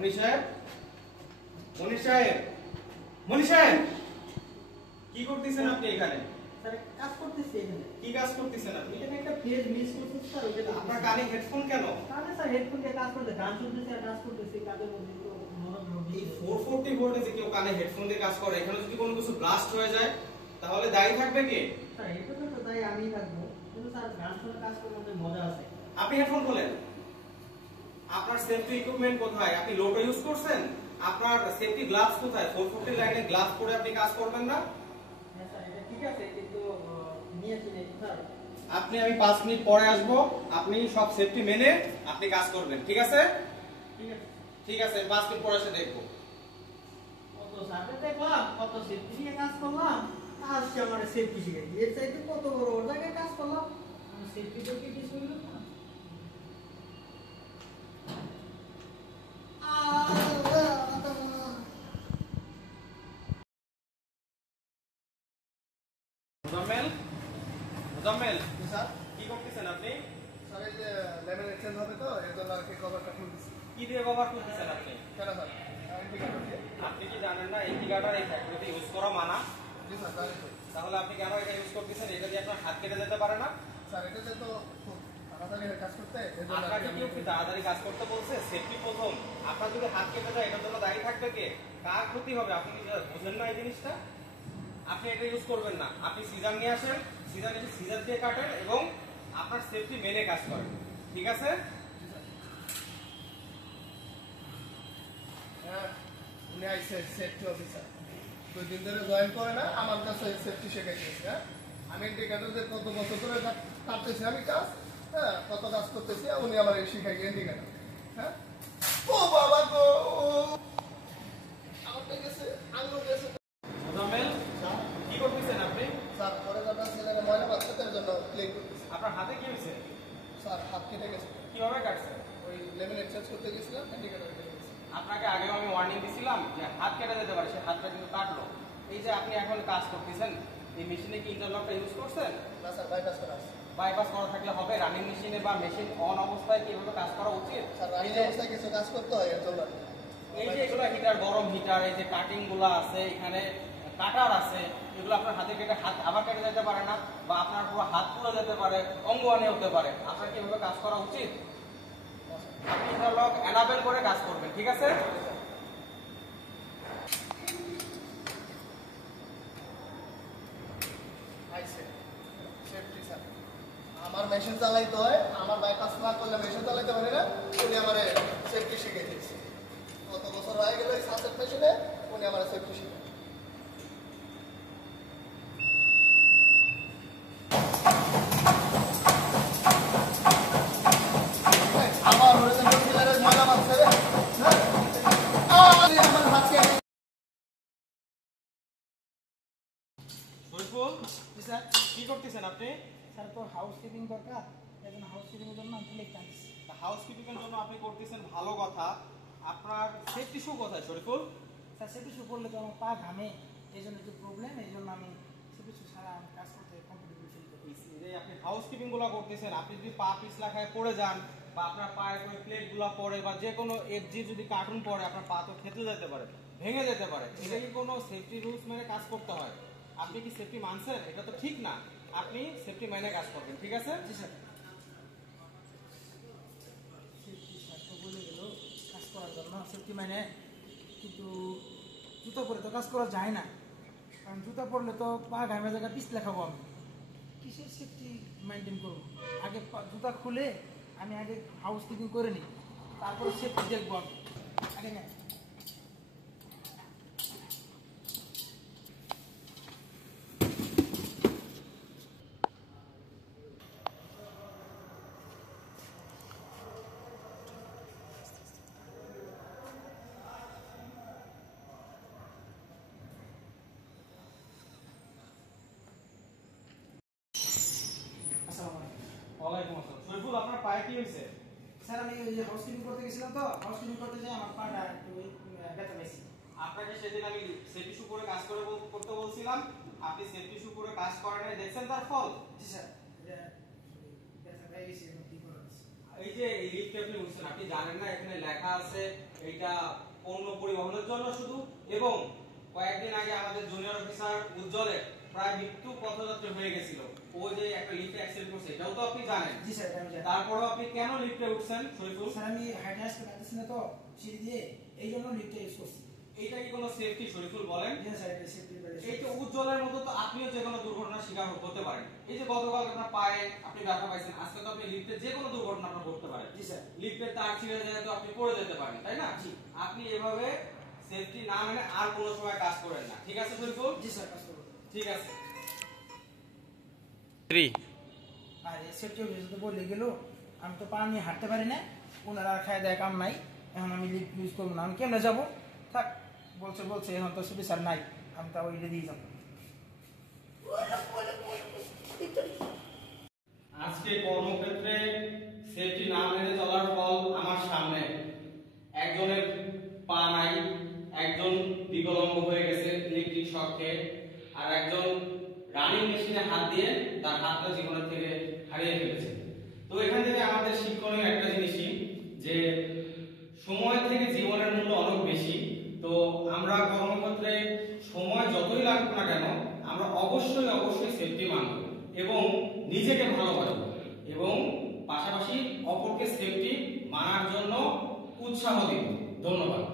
মনি সাহেব, মনি সাহেব, মনি সাহেব, কি করতেছেন আপনি এখানে? স্যার কাজ করতেছি এখানে। কি কাজ করতেছেন আপনি? এখানে একটা পেজ মিস করছি স্যার, ওটা আপনার কানে হেডফোন কেন? কানে স্যার হেডফোন দিয়ে কাজ করতে, গান শুনতেছি আর কাজ করতেছি, কাজের মধ্যে তো মনোযোগ এই নেই। 440 ভোল্টে যে কেউ কানে হেডফোন দিয়ে কাজ করে, এখানে যদি কোনো কিছু ব্লাস্ট হয়ে যায় তাহলে দায়ী থাকবে কে? স্যার এটা তো তাই আমি থাকবো, কিন্তু স্যার গান শুনে কাজ করার মধ্যে মজা আছে। আপনি হেডফোন খোলেন। আপনার সেফটি ইকুইপমেন্ট কোথায়? আপনি লোটো ইউজ করছেন? আপনার সেফটি গ্লাভস কোথায়? 440 লাইনে গ্লাভস পরে আপনি কাজ করবেন না? হ্যাঁ স্যার এটা ঠিক আছে, কিন্তু নিয়েছি না স্যার। আমি 5 মিনিট পরে আসবো, আপনি সব সেফটি মেনে আপনি কাজ করবেন, ঠিক আছে? ঠিক আছে, ঠিক আছে, 5 মিনিট পরে এসে দেখবো। কত সাথে দেখলাম, কত সেফটি নিয়ে কাজ করলাম, আজকে আমার সেফটি শিখাই। এর চাইতে কত বড় ওর জায়গায় কাজ করলাম, আমি সেফটি তো কিছু হইল না। মুজাম্মেল, মুজাম্মেল, স্যার কি করতেছেন আপনি? স্যার এই যে লেভেল এক্সচেঞ্জ হবে তো এর জন্য আর কি কভারটা খুলতেছি। কি দিয়ে কভার করতেছেন আপনি? কেন স্যার? ইন্ডিকেটর দিয়ে। আপনি কি জানেন না ইন্ডিকেটর এই ফ্যাক্টরিতে ইউজ করা মানা? জি স্যার জানি তো। তাহলে আপনি কেন এটা ইউজ করতেছেন? এটা দিয়ে আপনার হাত কেটে যেতে পারে না? স্যার এটাতে তো খুব তাড়াতাড়ি হয় কাজ করতে, এর জন্য আর আপনাকে কি কেউ কি তাড়াতাড়ি কাজ করতে বলছে? সেফটি প্রথম। আপনার যদি হাত কেটে যায় এটার জন্য দায়ী থাকবে কে? কার ক্ষতি হবে? আপনি কি বুঝেন না এই জিনিসটা? আপনি এটা ইউজ করবেন না। আপনি সিজার নিয়ে আসেন, সিজার এসে সিজার দিয়ে কাটেন এবং আপনার সেফটি মেনে কাজ করেন, ঠিক আছে? হ্যাঁ, উনি আইসে সেফটি অফিসার 2 দিন ধরে জয়েন করে না, আমার কাছে সেফটি শেখাই দিয়েছে। হ্যাঁ, আমি ইন্ডিকেটর দিয়ে কত বছর ধরে কাটতেছি আমি কাজ, হ্যাঁ কত কাজ করতেছি, উনি আমার শিখাই ইন্ডিকেটর। হ্যাঁ, ও বাবা গো, আমার তো গেছে আঙুল গেছে। মুজাম্মেল, কি করতেছেন আপনি? স্যার পরে আপনার ছেলেরা ময়লা পাচ্ছে তার জন্য ক্লিন করতেছি। আপনার হাতে কি হয়েছে? স্যার হাত কেটে গেছে, কিভাবে কাটছেন? ওই লেভেল এক্সচেঞ্জ করতে গেছিলাম, ইন্ডিকেটর কেটে গেছে। আপনাকে আগেও আমি ওয়ার্নিং দিছিলাম যে হাত কেটে যেতে পারে, সে হাতটা কিন্তু কাটলো। এই যে আপনি এখন কাজ করতেছেন, এই মেশিনে কি ইন্টারলকটা ইউজ করছেন? না স্যার বাইপাস করা আছে। বাইপাস করা থাকলে হবে? রানিং মেশিনে বা মেশিন অন অবস্থায় কি এভাবে কাজ করা উচিত? স্যার এই রানিং যে অবস্থায় কিছু কাজ করতে হয় এর জন্য। এই যে এগুলো হিটার, গরম হিটার, এই যে কাটিং গুলো আছে, এখানে কাটার আছে, এগুলো আপনার হাতে কেটে হাত আবার কেটে যেতে পারে না, বা আপনার পুরো হাত পুড়ে যেতে পারে, অঙ্গহানি হতে পারে। আপনার কি এভাবে কাজ করা উচিত? আপনি ইন্টারলক এনাবেল করে কাজ করবেন, ঠিক আছে? আইসে সেফটি স্যার, আমার মেশিন চালাইতে হয়, আমার বাইপাস না করলে মেশিন চালাইতে পারি না, উনি আমার সেফটি শিখিয়ে দিয়েছে। কত বছর হয়ে গেল এই সাসেট মেশিনে, উনি আমার সেফটি শিখে। আমার হরিজেন্টাল পিলারের ময়লা মারছে রে। আমার হাতকে শরীফুল, স্যার কি করতেছেন আপনি? স্যার তো হাউসকিপিং দরকার, এই জন্য হাউসকিপিং এর জন্য আমি লিখতে আনছি। হাউসকিপিং এর জন্য আপনি করতেছেন, ভালো কথা। আপনার সেফটি শু কোথায় শরীফুল? স্যার সেফটি শু পড়লে তো আমার পা ঘামে, এই জন্য একটু প্রবলেম, এই জন্য আমি সেফটি শু ছাড়া আমি কাজ করতে কমফোর্টেবল ফিল করি। এই আপনি হাউসকিপিং গুলো করতেছেন, আপনি যদি পা পিছলা খায় পড়ে যান, বা আপনার পায়ের কোনো প্লেট গুলা পড়ে, বা যে কোনো এফজি যদি কার্টুন পড়ে, আপনার পা তো খেতে যেতে পারে, ভেঙে যেতে পারে। এটা কি কোনো সেফটি রুলস মেনে কাজ করতে হয়? আপনি কি সেফটি মানছেন? এটা তো ঠিক না। আপনি সেফটি মেনে কাজ করবেন, ঠিক আছে? জি স্যার। সেফটি স্যার তো বলে গেল কাজ করার জন্য সেফটি মানে, কিন্তু জুতা পরে তো কাজ করা যায় না, কারণ জুতা পরলে তো পা ঘামে জায়গা পিছলে খাবো আমি। কিসের সেফটি মেনটেন করবো? আগে জুতা খুলে আমি আগে হাউস কিপিং করে নিই, তারপরে সেফটি দেখবো আমি। আগে না ওয়ালাইকুম আসসালাম। শরীফুল, আপনার পায়ে কি হয়েছে? স্যার আমি ওই যে হাউসকিপিং করতে গেছিলাম, তো হাউসকিপিং করতে যাই আমার পাটা একটু ব্যথা পেয়েছি। আপনাকে সেদিন আমি সেফটি শু পরে কাজ করতে বলছিলাম, আপনি সেফটি শু পরে কাজ করেন নাই, দেখছেন তার ফল? জি স্যার, ব্যথা পেয়ে গেছি, কি করা? এই যে এই লিফটে আপনি উঠছেন, আপনি জানেন না এখানে লেখা আছে এইটা পণ্য পরিবহনের জন্য শুধু, এবং কয়েকদিন আগে আমাদের জুনিয়র অফিসার উজ্জ্বলের প্রায় মৃত্যু পথযাত্রী হয়ে গেছিল। ও যে একটা লিফটে অ্যাক্সিডেন্ট করছে এটাও তো আপনি জানেন। জি স্যার, আমি জানি। তারপরেও আপনি কেন লিফটে উঠছেন শরীফুল? স্যার আমি হাইটে আসতে পারতেছি না তো সিঁড়ি দিয়ে, এই জন্য লিফটে ইউজ করছি। এইটা কি কোনো সেফটি শরীফুল বলেন? জি স্যার, এটা সেফটি বেল্ট। এই তো উজ্জ্বলের মতো তো আপনিও যে কোনো দুর্ঘটনার শিকার হতে পারেন। এই যে গতকাল আপনার পায়ে আপনি ব্যথা পাইছেন, আজকে তো আপনি লিফটে যে কোনো দুর্ঘটনা আপনার ঘটতে পারে। জি স্যার। লিফটের তার ছিঁড়ে যায় তো আপনি পড়ে যেতে পারেন, তাই না? জি। আপনি এভাবে সেফটি না মেনে আর কোনো সময় কাজ করেন না, ঠিক আছে শরীফুল? জি স্যার, কাজ করবো। ঠিক আছে। আর এই সেফটি অফিসে তো বলে গেল, আমি তো পা নিয়ে হাঁটতে পারি না, ওনারা খায় দেয় কাম নাই, এখন আমি লিফট ইউজ করবো না। আমি কেমনে যাবো? থাক, বলছে এখন তো সুবিচার নাই, আমি তা ওইটা দিয়ে যাবো। আজকে কর্মক্ষেত্রে সেফটি না মেনে চলার ফল আমার সামনে। একজনের পা নাই, একজন বিকলাঙ্গ হয়ে গেছে ইলেকট্রিক শকে, আর একজন রানিং মেশিনে হাত দিয়ে তার হাতটা জীবনের থেকে হারিয়ে ফেলেছে। তো এখান থেকে আমাদের শিক্ষণীয় একটা জিনিসই যে সময় থেকে জীবনের মূল্য অনেক বেশি। তো আমরা কর্মক্ষেত্রে সময় যতই লাগুক না কেন আমরা অবশ্যই সেফটি মানব এবং নিজেকে ভালোবাসবো এবং পাশাপাশি অপরকে সেফটি মানার জন্য উৎসাহ দিব। ধন্যবাদ।